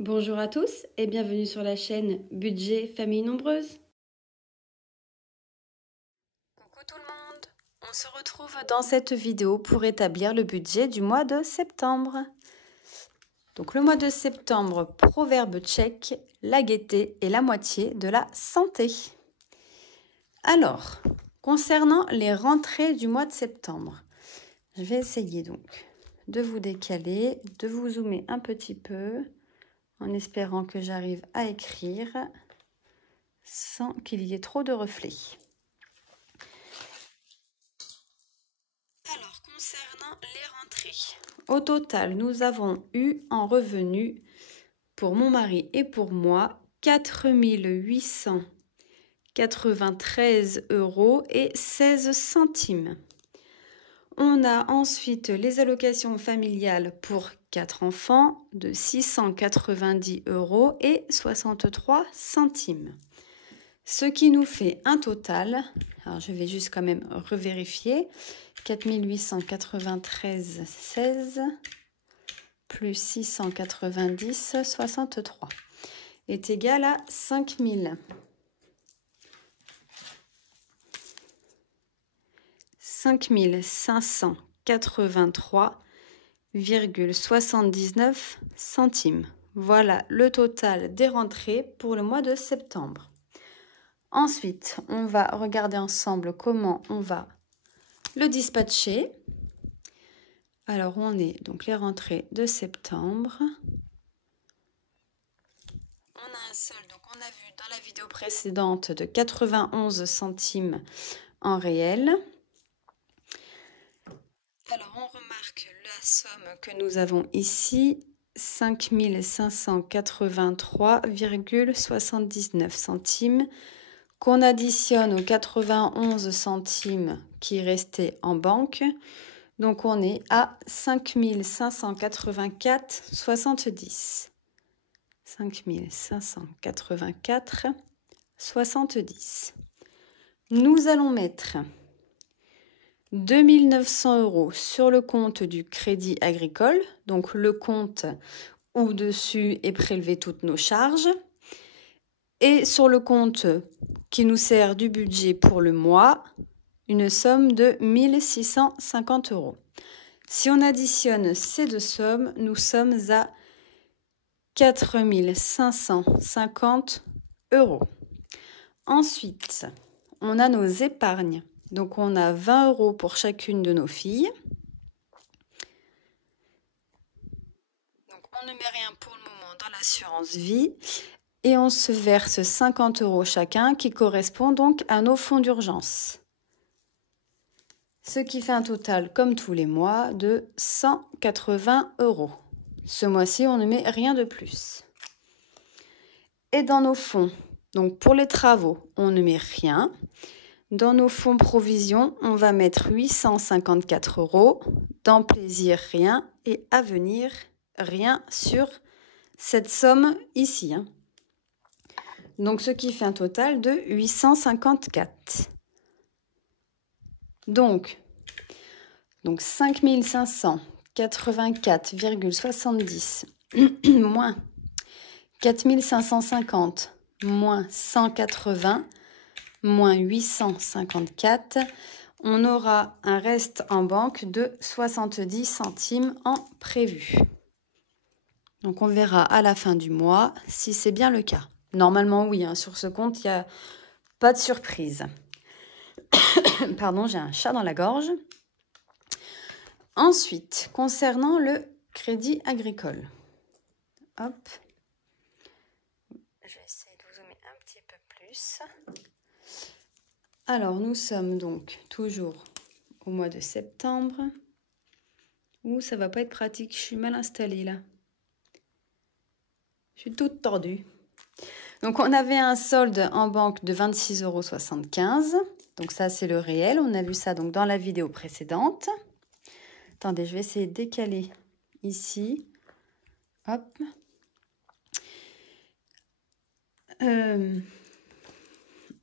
Bonjour à tous et bienvenue sur la chaîne Budget Famille Nombreuse. Coucou tout le monde, on se retrouve dans cette vidéo pour établir le budget du mois de septembre. Donc le mois de septembre, proverbe tchèque, la gaieté est la moitié de la santé. Alors, concernant les rentrées du mois de septembre, je vais essayer donc de vous décaler, de vous zoomer un petit peu, en espérant que j'arrive à écrire sans qu'il y ait trop de reflets. Alors, concernant les rentrées, au total, nous avons eu en revenu pour mon mari et pour moi 4 893 € et 16 centimes. On a ensuite les allocations familiales pour 4 enfants de 690 € et 63 centimes. Ce qui nous fait un total, alors je vais juste quand même revérifier, 4 893,16 plus 690,63 est égal à 5 583,79 centimes. Voilà le total des rentrées pour le mois de septembre. Ensuite, on va regarder ensemble comment on va le dispatcher. Alors, on est donc les rentrées de septembre. On a un solde, donc on a vu dans la vidéo précédente, de 91 centimes en réel. Alors, on remarque la somme que nous avons ici, 5 583,79 centimes, qu'on additionne aux 91 centimes qui restaient en banque. Donc, on est à 5 584,70. 5 584,70. Nous allons mettre 2 900 € sur le compte du Crédit Agricole, donc le compte où dessus est prélevé toutes nos charges, et sur le compte qui nous sert du budget pour le mois, une somme de 1 650 €. Si on additionne ces deux sommes, nous sommes à 4 550 €. Ensuite, on a nos épargnes. Donc, on a 20 € pour chacune de nos filles. Donc, on ne met rien pour le moment dans l'assurance vie. Et on se verse 50 € chacun qui correspond donc à nos fonds d'urgence. Ce qui fait un total, comme tous les mois, de 180 €. Ce mois-ci, on ne met rien de plus. Et dans nos fonds, donc pour les travaux, on ne met rien. Dans nos fonds provisions, on va mettre 854 €. Dans plaisir, rien. Et à venir, rien sur cette somme ici. Donc, ce qui fait un total de 854. Donc 5 584,70 moins 4 550 moins 180 moins 854, on aura un reste en banque de 70 centimes en prévu. Donc, on verra à la fin du mois si c'est bien le cas. Normalement, oui, sur ce compte, il n'y a pas de surprise. Pardon, j'ai un chat dans la gorge. Ensuite, concernant le Crédit Agricole. Hop. Je vais essayer de vous zoomer un petit peu plus. Alors, nous sommes donc toujours au mois de septembre. Ouh, ça va pas être pratique, je suis mal installée là. Je suis toute tordue. Donc, on avait un solde en banque de 26,75 €. Donc, ça, c'est le réel. On a vu ça donc dans la vidéo précédente. Attendez, je vais essayer de décaler ici. Hop.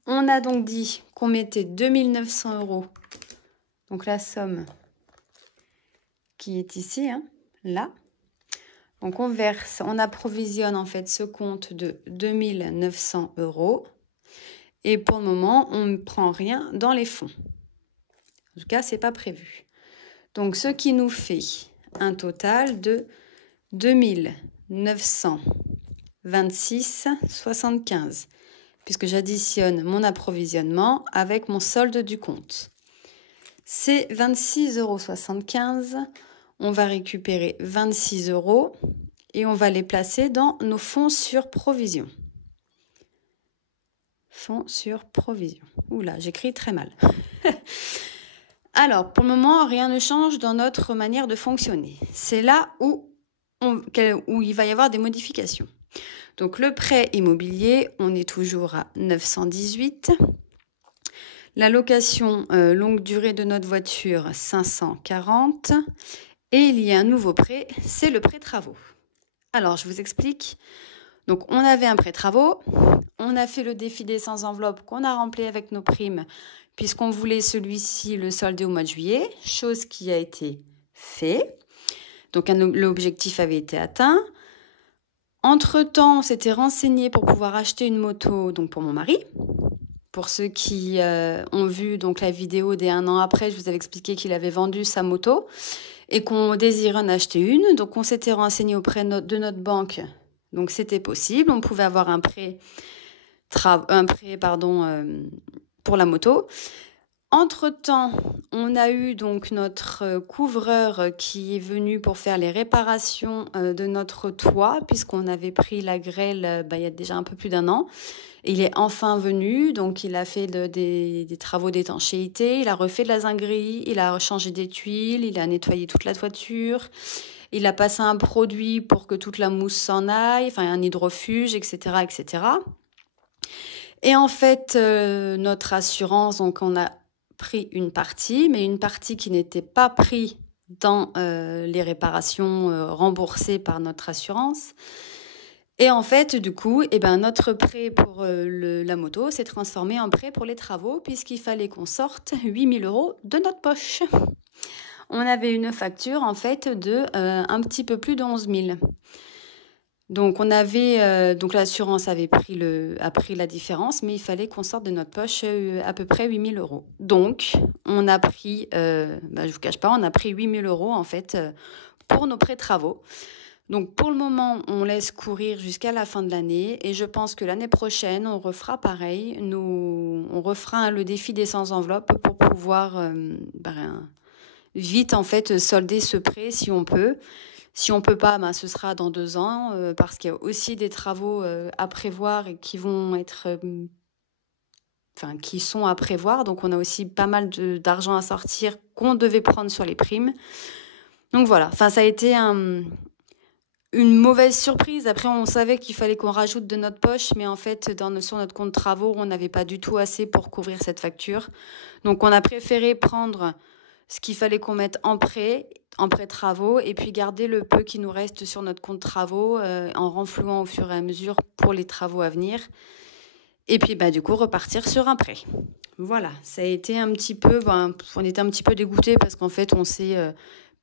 On a donc dit qu'on mettait 2 900 €. Donc, la somme qui est ici, là. Donc on approvisionne en fait ce compte de 2900 €. Et pour le moment, on ne prend rien dans les fonds. En tout cas, c'est pas prévu. Donc ce qui nous fait un total de 2926,75 puisque j'additionne mon approvisionnement avec mon solde du compte. C'est 26,75 €. On va récupérer 26 € et on va les placer dans nos fonds sur provision. Fonds sur provision. Oula, j'écris très mal. Alors, pour le moment, rien ne change dans notre manière de fonctionner. C'est là où il va y avoir des modifications. Donc, le prêt immobilier, on est toujours à 918. La location longue durée de notre voiture, 540. Et il y a un nouveau prêt, c'est le prêt travaux. Alors, je vous explique. Donc, on avait un prêt travaux. On a fait le défi des sans enveloppe qu'on a rempli avec nos primes, puisqu'on voulait celui-ci le solder au mois de juillet, chose qui a été fait. Donc, l'objectif avait été atteint. Entre-temps, on s'était renseigné pour pouvoir acheter une moto, donc pour mon mari. Pour ceux qui ont vu donc la vidéo des 1 an après, je vous avais expliqué qu'il avait vendu sa moto et qu'on désirait en acheter une. Donc, on s'était renseigné auprès de notre banque. Donc, c'était possible. On pouvait avoir un prêt pour la moto. Entre-temps, on a eu donc notre couvreur qui est venu pour faire les réparations de notre toit, puisqu'on avait pris la grêle il y a déjà un peu plus d'1 an. Il est enfin venu, donc il a fait des travaux d'étanchéité, il a refait de la zinguerie, il a changé des tuiles, il a nettoyé toute la toiture, il a passé un produit pour que toute la mousse s'en aille, enfin un hydrofuge, etc., etc. Et en fait, notre assurance, donc on a pris une partie, mais une partie qui n'était pas prise dans les réparations remboursées par notre assurance. Et en fait, du coup, notre prêt pour la moto s'est transformé en prêt pour les travaux, puisqu'il fallait qu'on sorte 8 000 € de notre poche. On avait une facture, en fait, de un petit peu plus de 11 000. Donc, donc l'assurance a pris la différence, mais il fallait qu'on sorte de notre poche à peu près 8 000 €. Donc, on a pris, je vous cache pas, on a pris 8 000 € en fait pour nos prêts travaux. Donc, pour le moment, on laisse courir jusqu'à la fin de l'année et je pense que l'année prochaine, on refera pareil. On refera le défi des sans enveloppe pour pouvoir vite en fait solder ce prêt si on peut. Si on peut pas, ce sera dans 2 ans parce qu'il y a aussi des travaux à prévoir et qui sont à prévoir. Donc, on a aussi pas mal d'argent à sortir qu'on devait prendre sur les primes. Donc, voilà. Enfin, ça a été une mauvaise surprise. Après, on savait qu'il fallait qu'on rajoute de notre poche, mais en fait, sur notre compte travaux, on n'avait pas du tout assez pour couvrir cette facture. Donc, on a préféré prendre ce qu'il fallait qu'on mette en prêt travaux, et puis garder le peu qui nous reste sur notre compte travaux en renflouant au fur et à mesure pour les travaux à venir. Et puis, du coup, repartir sur un prêt. Voilà, ça a été un petit peu... on était un petit peu dégoûtés parce qu'en fait, on s'est...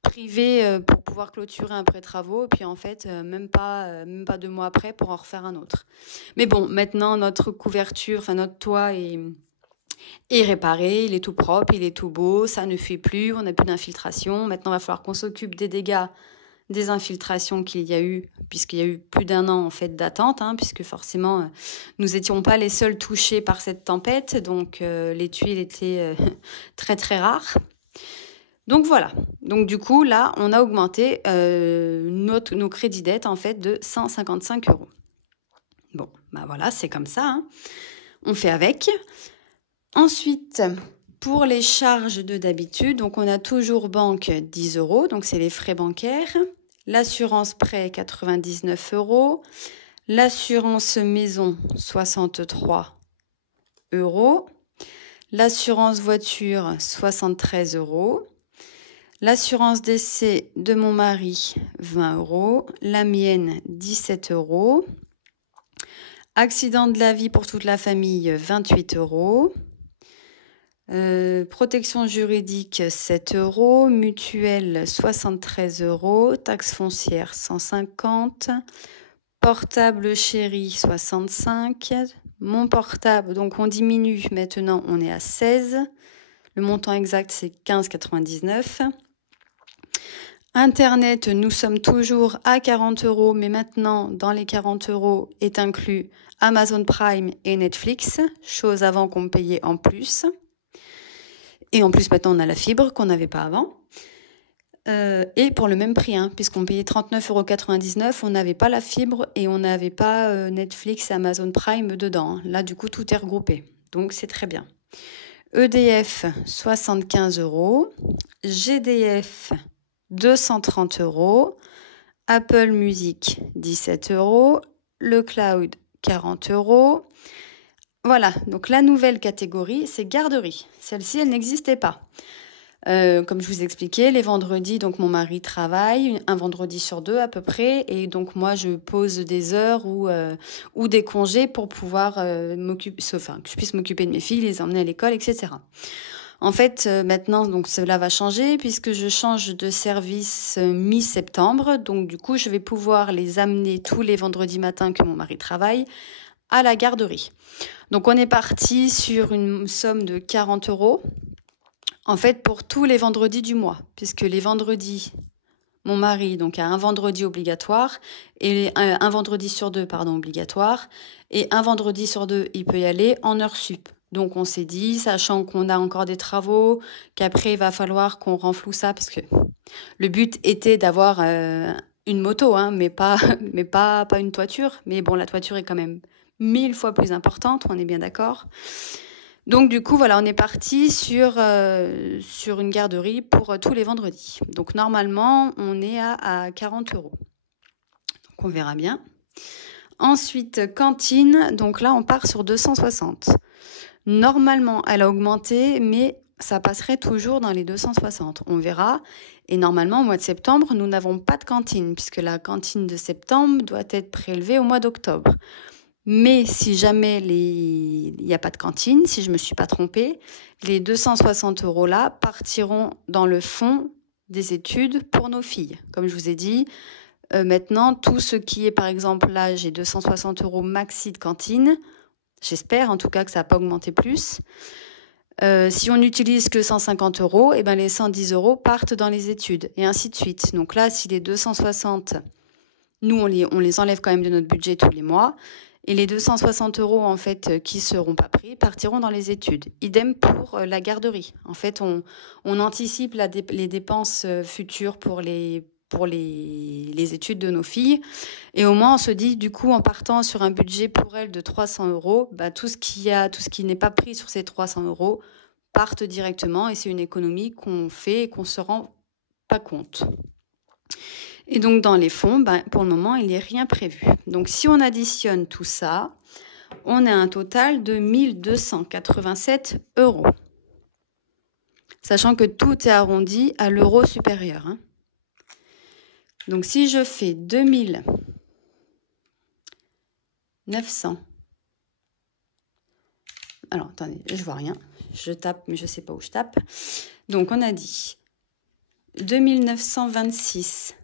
privé pour pouvoir clôturer un prêt travaux, et puis en fait, même pas 2 mois après pour en refaire un autre. Mais bon, maintenant, notre couverture, notre toit est réparé, il est tout propre, il est tout beau, ça ne fuit plus, on n'a plus d'infiltration. Maintenant, il va falloir qu'on s'occupe des dégâts des infiltrations qu'il y a eu, puisqu'il y a eu plus d'1 an en fait d'attente, puisque forcément, nous n'étions pas les seuls touchés par cette tempête, donc les tuiles étaient très très rares. Donc voilà, donc du coup là on a augmenté nos crédits dettes en fait de 155 €. Bon, voilà, c'est comme ça, on fait avec. Ensuite, pour les charges d'habitude, donc on a toujours banque 10 €, donc c'est les frais bancaires. L'assurance prêt 99 €. L'assurance maison 63 €. L'assurance voiture 73 €. L'assurance décès de mon mari, 20 €. La mienne, 17 €. Accident de la vie pour toute la famille, 28 €. Protection juridique 7 euros, mutuelle 73 euros, taxe foncière 150, portable chéri 65, mon portable, donc on diminue, maintenant on est à 16, le montant exact c'est 15,99. Internet, nous sommes toujours à 40 euros, mais maintenant dans les 40 euros est inclus Amazon Prime et Netflix, chose avant qu'on payait en plus. Et en plus, maintenant, on a la fibre qu'on n'avait pas avant. Et pour le même prix, hein, puisqu'on payait 39,99 €, on n'avait pas la fibre et on n'avait pas Netflix et Amazon Prime dedans. Là, du coup, tout est regroupé. Donc, c'est très bien. EDF, 75 €. GDF, 230 €. Apple Music, 17 €. Le Cloud, 40 €. Voilà, donc la nouvelle catégorie, c'est garderie. Celle-ci, elle n'existait pas. Comme je vous expliquais, les vendredis, donc mon mari travaille un vendredi sur 2 à peu près, et donc moi je pose des heures ou des congés pour pouvoir m'occuper, enfin que je puisse m'occuper de mes filles, les emmener à l'école, etc. En fait, maintenant, donc cela va changer puisque je change de service mi-septembre, donc du coup je vais pouvoir les amener tous les vendredis matins que mon mari travaille à la garderie. Donc on est parti sur une somme de 40 €, en fait pour tous les vendredis du mois, puisque les vendredis, mon mari donc a un vendredi obligatoire, et un vendredi sur 2, pardon, obligatoire, et un vendredi sur 2, il peut y aller en heure sup. Donc on s'est dit, sachant qu'on a encore des travaux, qu'après il va falloir qu'on renfloue ça, parce que le but était d'avoir une moto, hein, mais pas une toiture. Mais bon, la toiture est quand même 1000 fois plus importante, on est bien d'accord. Donc du coup, voilà, on est parti sur une garderie pour tous les vendredis. Donc normalement, on est à 40 €. Donc on verra bien. Ensuite, cantine, donc là, on part sur 260. Normalement, elle a augmenté, mais ça passerait toujours dans les 260. On verra. Et normalement, au mois de septembre, nous n'avons pas de cantine, puisque la cantine de septembre doit être prélevée au mois d'octobre. Mais si jamais il n'y a pas de cantine, si je ne me suis pas trompée, les 260 € là partiront dans le fonds des études pour nos filles. Comme je vous ai dit, maintenant, tout ce qui est, par exemple, là, j'ai 260 € maxi de cantine. J'espère en tout cas que ça n'a pas augmenté plus. Si on n'utilise que 150 €, et ben les 110 € partent dans les études, et ainsi de suite. Donc là, si les 260, nous, on les enlève quand même de notre budget tous les mois. Et les 260 € en fait qui seront pas pris partiront dans les études. Idem pour la garderie. En fait, on anticipe les dépenses futures pour les études de nos filles. Et au moins, on se dit, du coup, en partant sur un budget pour elles de 300 €, bah, tout ce qui n'est pas pris sur ces 300 € partent directement, et c'est une économie qu'on fait et qu'on se rend pas compte. Et donc, dans les fonds, pour le moment, il n'y a rien prévu. Donc, si on additionne tout ça, on a un total de 1287 €. Sachant que tout est arrondi à l'euro supérieur. Hein. Donc, si je fais 2900. Alors, attendez, je vois rien. Je tape, mais je ne sais pas où je tape. Donc, on a dit 2926,75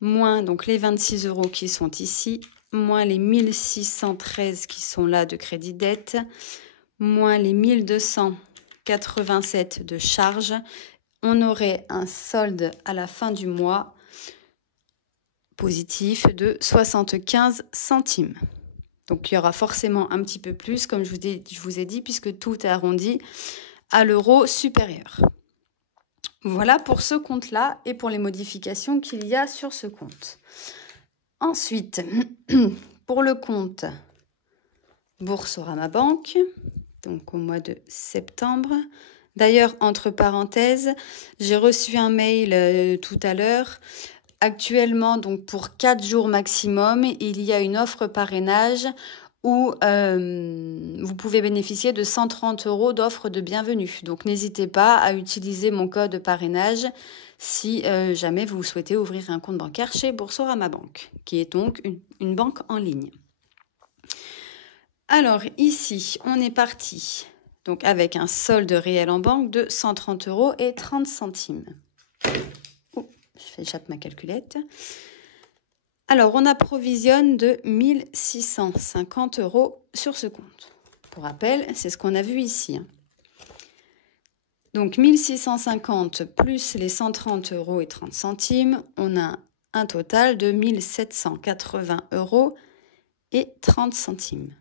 moins donc les 26 € qui sont ici, moins les 1613 qui sont là de crédit dette, moins les 1287 de charges, on aurait un solde à la fin du mois positif de 75 centimes. Donc il y aura forcément un petit peu plus, comme je vous ai dit, puisque tout est arrondi à l'euro supérieur. Voilà pour ce compte-là et pour les modifications qu'il y a sur ce compte. Ensuite, pour le compte Boursorama Banque, donc au mois de septembre. D'ailleurs, entre parenthèses, j'ai reçu un mail tout à l'heure. Actuellement, donc pour 4 jours maximum, il y a une offre parrainage où vous pouvez bénéficier de 130 € d'offre de bienvenue. Donc n'hésitez pas à utiliser mon code parrainage si jamais vous souhaitez ouvrir un compte bancaire chez Boursorama Banque, qui est donc une banque en ligne. Alors ici, on est parti donc avec un solde réel en banque de 130 € et 30 centimes. Oh, j'échappe ma calculette. Alors, on approvisionne de 1650 € sur ce compte. Pour rappel, c'est ce qu'on a vu ici. Donc, 1650 plus les 130 € et 30 centimes, on a un total de 1780 € et 30 centimes.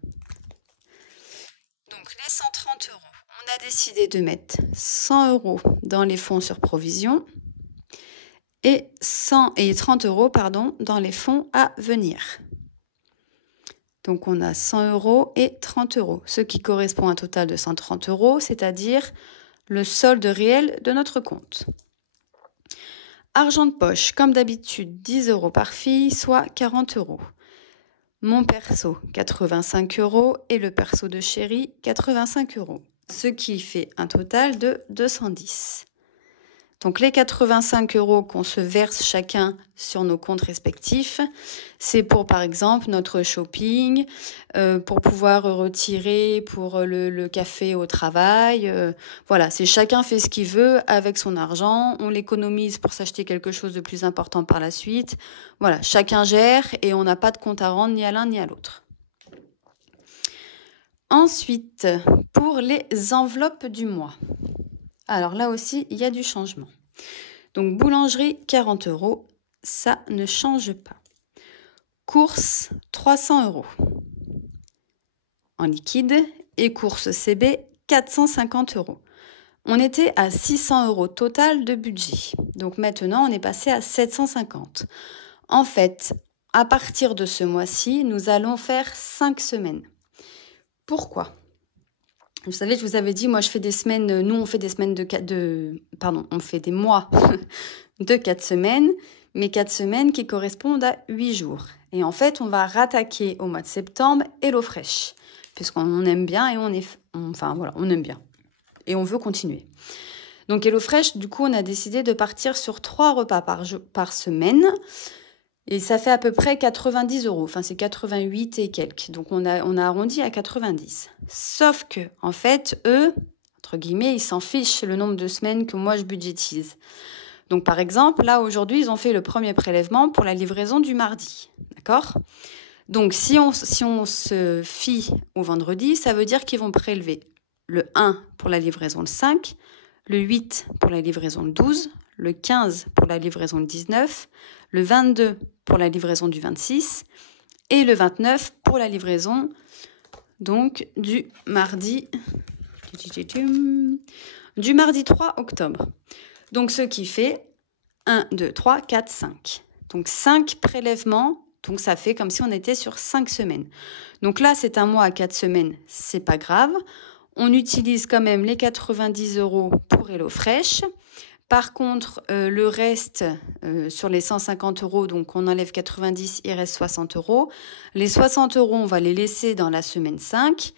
Donc, les 130 €, on a décidé de mettre 100 € dans les fonds sur provision et 30 € dans les fonds à venir. Donc on a 100 € et 30 €, ce qui correspond à un total de 130 €, c'est-à-dire le solde réel de notre compte. Argent de poche, comme d'habitude, 10 € par fille, soit 40 €. Mon perso, 85 € et le perso de chéri, 85 €, ce qui fait un total de 210 €. Donc les 85 € qu'on se verse chacun sur nos comptes respectifs, c'est pour par exemple notre shopping, pour pouvoir retirer pour le café au travail. Voilà, c'est chacun fait ce qu'il veut avec son argent, on l'économise pour s'acheter quelque chose de plus important par la suite. Voilà, chacun gère et on n'a pas de compte à rendre ni à l'un ni à l'autre. Ensuite, pour les enveloppes du mois. Alors là aussi, il y a du changement. Donc, boulangerie, 40 €, ça ne change pas. Courses, 300 € en liquide et courses CB, 450 €. On était à 600 € total de budget. Donc maintenant, on est passé à 750. En fait, à partir de ce mois-ci, nous allons faire 5 semaines. Pourquoi ? Vous savez, je vous avais dit, moi je fais des semaines, nous on fait des semaines on fait des mois de 4 semaines, mais 4 semaines qui correspondent à 8 jours. Et en fait, on va rattaquer au mois de septembre HelloFresh, puisqu'on aime bien et on aime bien. Et on veut continuer. Donc HelloFresh, du coup, on a décidé de partir sur 3 repas par semaine. Et ça fait à peu près 90 €. Enfin, c'est 88 et quelques. Donc, on a arrondi à 90. Sauf que, en fait, eux, entre guillemets, ils s'en fichent le nombre de semaines que moi, je budgétise. Donc, par exemple, là, aujourd'hui, ils ont fait le premier prélèvement pour la livraison du mardi. D'accord ? Donc, si on se fie au vendredi, ça veut dire qu'ils vont prélever le 1 pour la livraison le 5, le 8 pour la livraison le 12, le 15 pour la livraison le 19, le 22 pour la livraison du 26 et le 29 pour la livraison donc du mardi 3 octobre. Donc ce qui fait 1, 2, 3, 4, 5. Donc 5 prélèvements, donc ça fait comme si on était sur 5 semaines. Donc là c'est un mois à 4 semaines, c'est pas grave. On utilise quand même les 90 € pour HelloFresh. Par contre, le reste, sur les 150 €, donc on enlève 90, il reste 60 €. Les 60 €, on va les laisser dans la semaine 5.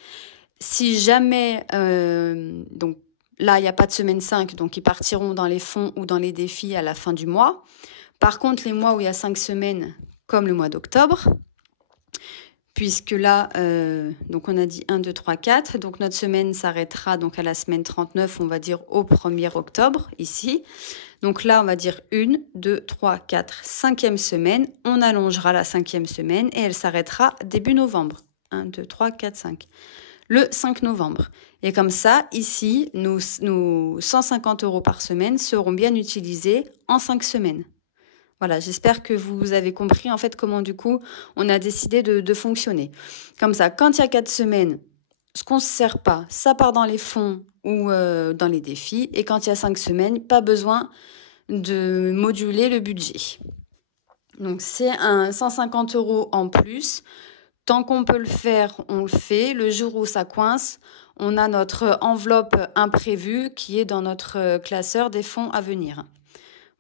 Si jamais, donc là, il n'y a pas de semaine 5, donc ils partiront dans les fonds ou dans les défis à la fin du mois. Par contre, les mois où il y a 5 semaines, comme le mois d'octobre, puisque là, donc on a dit 1, 2, 3, 4. Donc notre semaine s'arrêtera donc à la semaine 39, on va dire au 1er octobre, ici. Donc là, on va dire 1, 2, 3, 4, 5e semaine. On allongera la 5e semaine et elle s'arrêtera début novembre. 1, 2, 3, 4, 5. Le 5 novembre. Et comme ça, ici, nos 150 € par semaine seront bien utilisés en 5 semaines. Voilà, j'espère que vous avez compris en fait comment du coup on a décidé de fonctionner. Comme ça, quand il y a 4 semaines, ce qu'on ne se sert pas, ça part dans les fonds ou dans les défis. Et quand il y a 5 semaines, pas besoin de moduler le budget. Donc c'est un 150 € en plus. Tant qu'on peut le faire, on le fait. Le jour où ça coince, on a notre enveloppe imprévue qui est dans notre classeur des fonds à venir.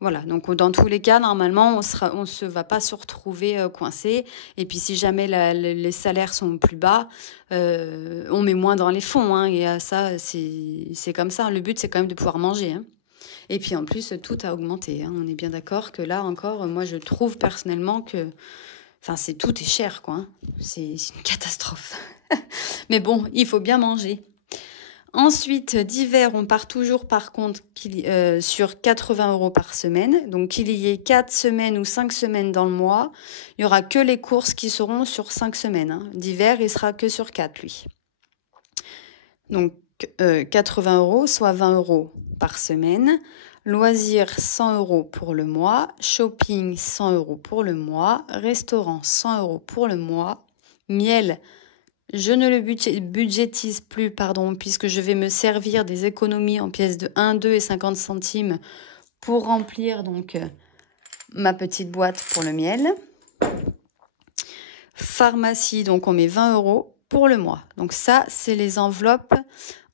Voilà, donc dans tous les cas, normalement, on se va pas se retrouver coincé. Et puis si jamais les salaires sont plus bas, on met moins dans les fonds. Hein, et ça, c'est comme ça. Le but, c'est quand même de pouvoir manger. Hein. Et puis en plus, tout a augmenté. Hein. On est bien d'accord que là encore, moi, je trouve personnellement que Enfin, tout est cher, quoi. Hein. C'est une catastrophe. Mais bon, il faut bien manger. Ensuite, d'hiver, on part toujours par contre sur 80 € par semaine. Donc, qu'il y ait 4 semaines ou 5 semaines dans le mois, il n'y aura que les courses qui seront sur 5 semaines. Hein. D'hiver, il sera que sur 4, lui. Donc, 80 €, soit 20 € par semaine. Loisirs, 100 € pour le mois. Shopping, 100 € pour le mois. Restaurant, 100 € pour le mois. Miel, je ne le budgétise plus, puisque je vais me servir des économies en pièces de 1, 2 et 50 centimes pour remplir donc ma petite boîte pour le miel. Pharmacie, donc on met 20 € pour le mois. Donc ça, c'est les enveloppes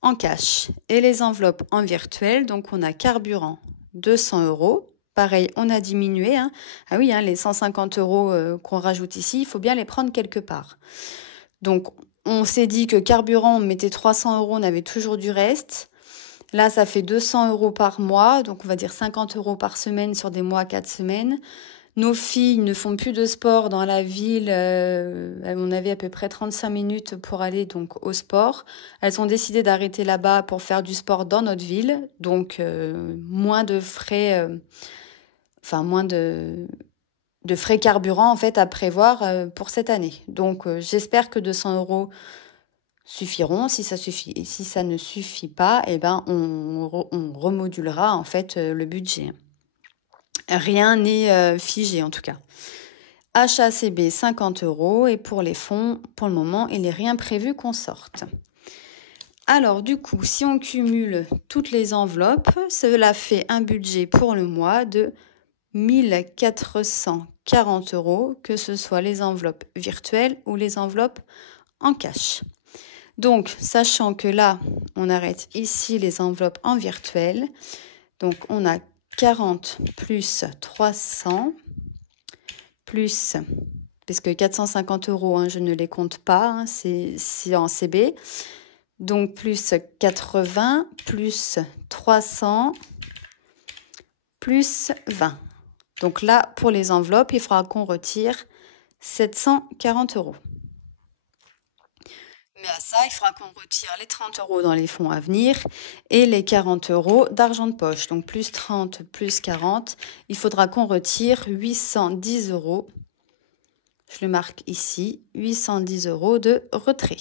en cash. Et les enveloppes en virtuel, donc on a carburant, 200 €. Pareil, on a diminué. Hein. Ah oui, hein, les 150 € qu'on rajoute ici, il faut bien les prendre quelque part. Donc, on s'est dit que carburant, on mettait 300 €, on avait toujours du reste. Là, ça fait 200 € par mois, donc on va dire 50 € par semaine sur des mois à 4 semaines. Nos filles ne font plus de sport dans la ville. On avait à peu près 35 minutes pour aller donc au sport. Elles ont décidé d'arrêter là-bas pour faire du sport dans notre ville. Donc, moins de frais, moins de frais carburant en fait à prévoir pour cette année. Donc, j'espère que 200 € suffiront. Si ça suffit et si ça ne suffit pas, eh ben on remodulera en fait le budget. Rien n'est figé en tout cas. HACB 50 € et pour les fonds, pour le moment, il n'est rien prévu qu'on sorte. Alors du coup, si on cumule toutes les enveloppes, cela fait un budget pour le mois de 1440 €, que ce soit les enveloppes virtuelles ou les enveloppes en cash. Donc, sachant que là, on arrête ici les enveloppes en virtuel. Donc, on a 40 plus 300 plus, parce que 450 €, hein, je ne les compte pas, hein, c'est en CB. Donc, plus 80 plus 300 plus 20. Donc là, pour les enveloppes, il faudra qu'on retire 740 €. Mais à ça, il faudra qu'on retire les 30 € dans les fonds à venir et les 40 € d'argent de poche. Donc plus 30 plus 40, il faudra qu'on retire 810 €. Je le marque ici, 810 € de retrait.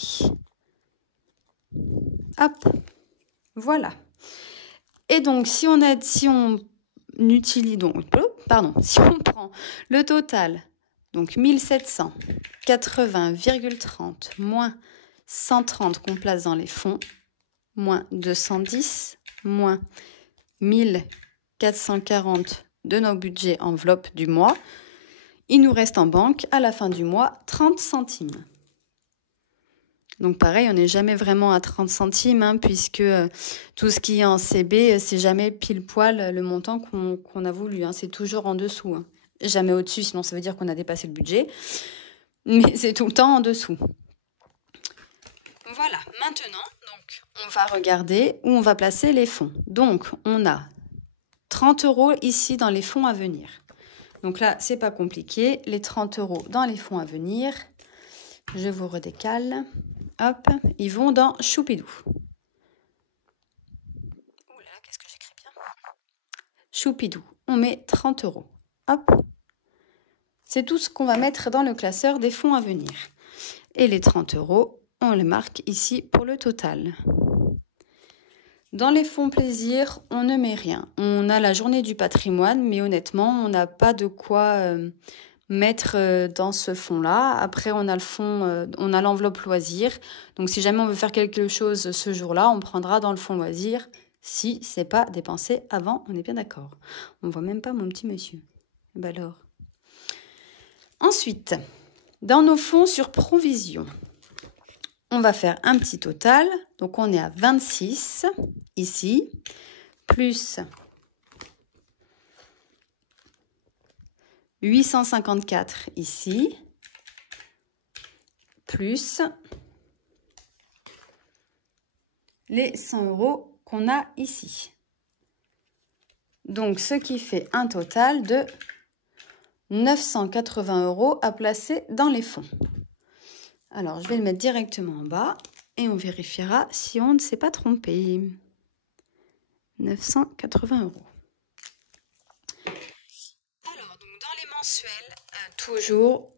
Hop, voilà. Et donc, si on utilise donc, si on prend le total, donc 1780,30 moins 130 qu'on place dans les fonds, moins 210, moins 1440 de nos budgets enveloppe du mois, il nous reste en banque à la fin du mois 30 centimes. Donc pareil, on n'est jamais vraiment à 30 centimes, hein, puisque tout ce qui est en CB, c'est jamais pile poil le montant qu'on a voulu. Hein, c'est toujours en dessous. Hein. Jamais au-dessus, sinon ça veut dire qu'on a dépassé le budget. Mais c'est tout le temps en dessous. Voilà, maintenant, donc, on va regarder où on va placer les fonds. Donc, on a 30 € ici dans les fonds à venir. Donc là, c'est pas compliqué. Les 30 € dans les fonds à venir, je vous redécale. Hop, ils vont dans Choupidou. Oula, qu'est-ce que j'écris bien? Choupidou, on met 30 €. Hop. C'est tout ce qu'on va mettre dans le classeur des fonds à venir. Et les 30 €, on les marque ici pour le total. Dans les fonds plaisir, on ne met rien. On a la journée du patrimoine, mais honnêtement, on n'a pas de quoi mettre dans ce fonds-là. Après, on a on a l'enveloppe loisir. Donc, si jamais on veut faire quelque chose ce jour-là, on prendra dans le fonds loisir. Si c'est pas dépensé avant, on est bien d'accord. On voit même pas mon petit monsieur. Ben alors. Ensuite, dans nos fonds sur provision, on va faire un petit total. Donc, on est à 26 ici, plus 854 ici, plus les 100 € qu'on a ici. Donc, ce qui fait un total de 980 € à placer dans les fonds. Alors, je vais le mettre directement en bas et on vérifiera si on ne s'est pas trompé. 980 €. Alors, donc dans les mensuels, toujours,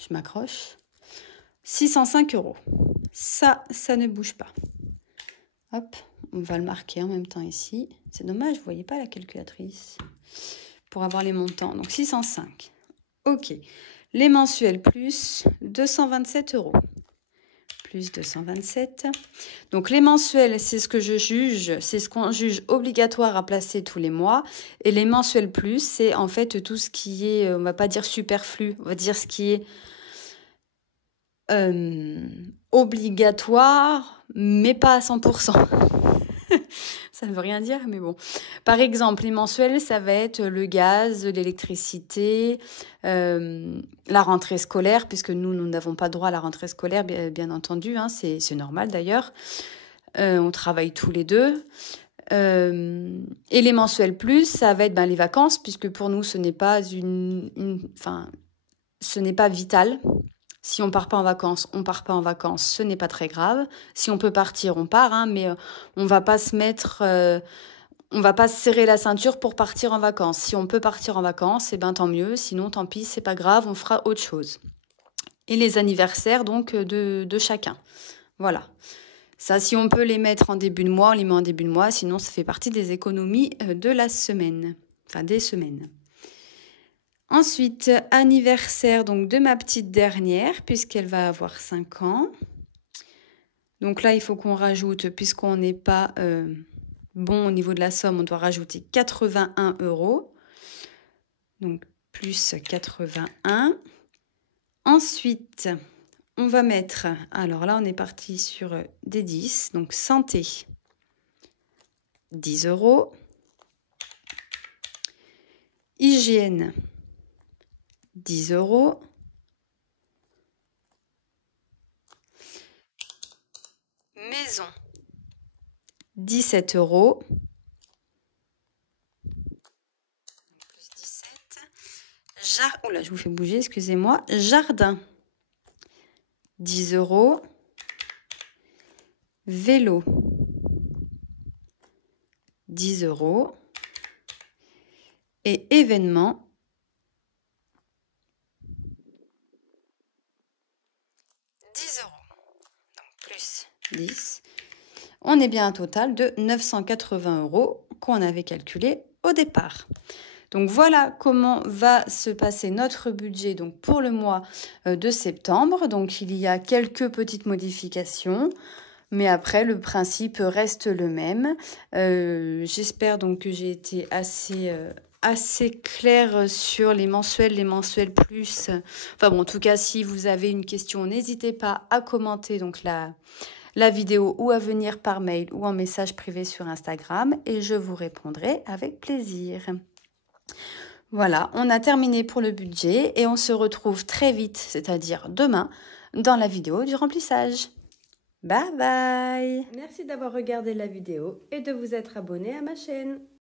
je m'accroche, 605 €. Ça ne bouge pas. Hop, on va le marquer en même temps ici. C'est dommage, vous ne voyez pas la calculatrice pour avoir les montants. Donc 605. Ok. Les mensuels plus 227 €. Plus 227. Donc les mensuels, c'est ce que je juge, c'est ce qu'on juge obligatoire à placer tous les mois. Et les mensuels plus, c'est en fait tout ce qui est, on va pas dire superflu, on va dire ce qui est obligatoire, mais pas à 100%. Ça ne veut rien dire, mais bon. Par exemple, les mensuels, ça va être le gaz, l'électricité, la rentrée scolaire, puisque nous n'avons pas droit à la rentrée scolaire, bien entendu, hein, c'est normal d'ailleurs. On travaille tous les deux. Et les mensuels plus, ça va être les vacances, puisque pour nous, ce n'est pas ce n'est pas vital. Si on part pas en vacances, on part pas en vacances, ce n'est pas très grave. Si on peut partir, on part, hein, mais on va pas se mettre, on va pas se serrer la ceinture pour partir en vacances. Si on peut partir en vacances, tant mieux. Sinon, tant pis, c'est pas grave, on fera autre chose. Et les anniversaires donc de chacun. Voilà. Ça, si on peut les mettre en début de mois, on les met en début de mois. Sinon, ça fait partie des économies de la semaine, enfin des semaines. Ensuite, anniversaire donc de ma petite dernière, puisqu'elle va avoir 5 ans. Donc là, il faut qu'on rajoute, puisqu'on n'est pas bon au niveau de la somme, on doit rajouter 81 €. Donc plus 81. Ensuite, on va mettre, alors là, on est parti sur des 10. Donc santé, 10 €. Hygiène, 10 €. Maison, 17 €. Plus 17. Oula, je vous fais bouger, excusez-moi. Jardin, 10 €. Vélo, 10 €. Et événement, 10 €. Donc plus 10. On est bien un total de 980 € qu'on avait calculé au départ. Donc voilà comment va se passer notre budget donc pour le mois de septembre. Donc il y a quelques petites modifications, mais après le principe reste le même. J'espère donc que j'ai été assez claire sur les mensuels plus. Enfin bon, en tout cas, si vous avez une question, n'hésitez pas à commenter donc la vidéo ou à venir par mail ou en message privé sur Instagram et je vous répondrai avec plaisir. Voilà, on a terminé pour le budget et on se retrouve très vite, c'est-à-dire demain, dans la vidéo du remplissage. Bye bye! Merci d'avoir regardé la vidéo et de vous être abonné à ma chaîne.